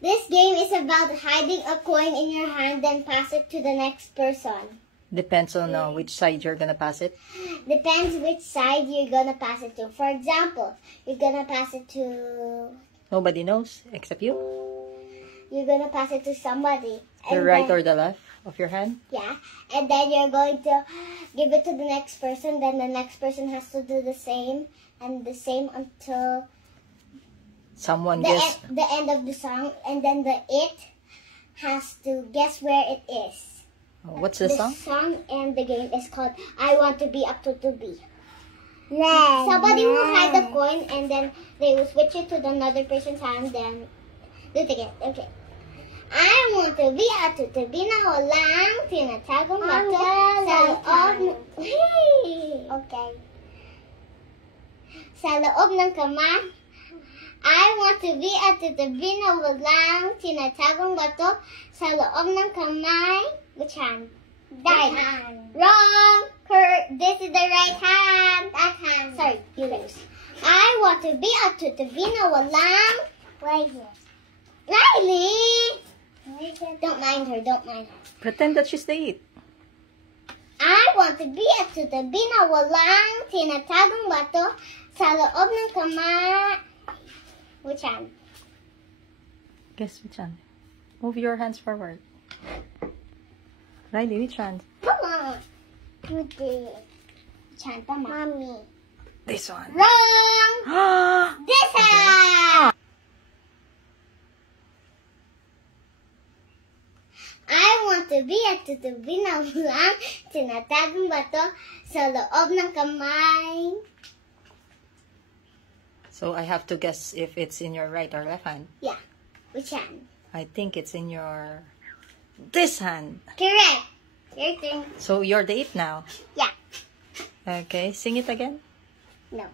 This game is about hiding a coin in your hand, then pass it to the next person. Depends on which side you're gonna pass it. Depends which side you're gonna pass it to. For example, you're gonna pass it to... Nobody knows except you. You're gonna pass it to somebody. The right or the left of your hand? Yeah. And then you're going to give it to the next person. Then the next person has to do the same. And the same until... Someone the guess. the end of the song. And then the it has to guess where it is. What's the song? The song and the game is called I Want to Be Up to Be. Somebody will hide the coin and then they will switch it to another person's hand, then do it again. Okay. I want to be up to be na walang tinatagong bato sa loob. Okay. Sa loob ng kamay. I want to be at the tabi na walang tinatagong bato sa loob ng kamay. Which hand? Right hand. Wrong. This is the right hand. That hand. Sorry, you lose. I want to be at the tabi na walang. Right here. Riley! Don't mind her. Don't mind her. Pretend that she's the it. I want to be at the tabi na walang tinatagong bato sa loob ng kamay. Which hand? Guess which hand? Move your hands forward. Riley, which hand? Come on. You did. Which hand? Mommy. This one. Wrong. This hand. I want to be at the tabi na walang tinatagong bato sa loob ng kamay. So I have to guess if it's in your right or left hand. Yeah. Which hand? I think it's in your... this hand. Correct. Your turn. So you're the it now. Yeah. Okay, sing it again. No.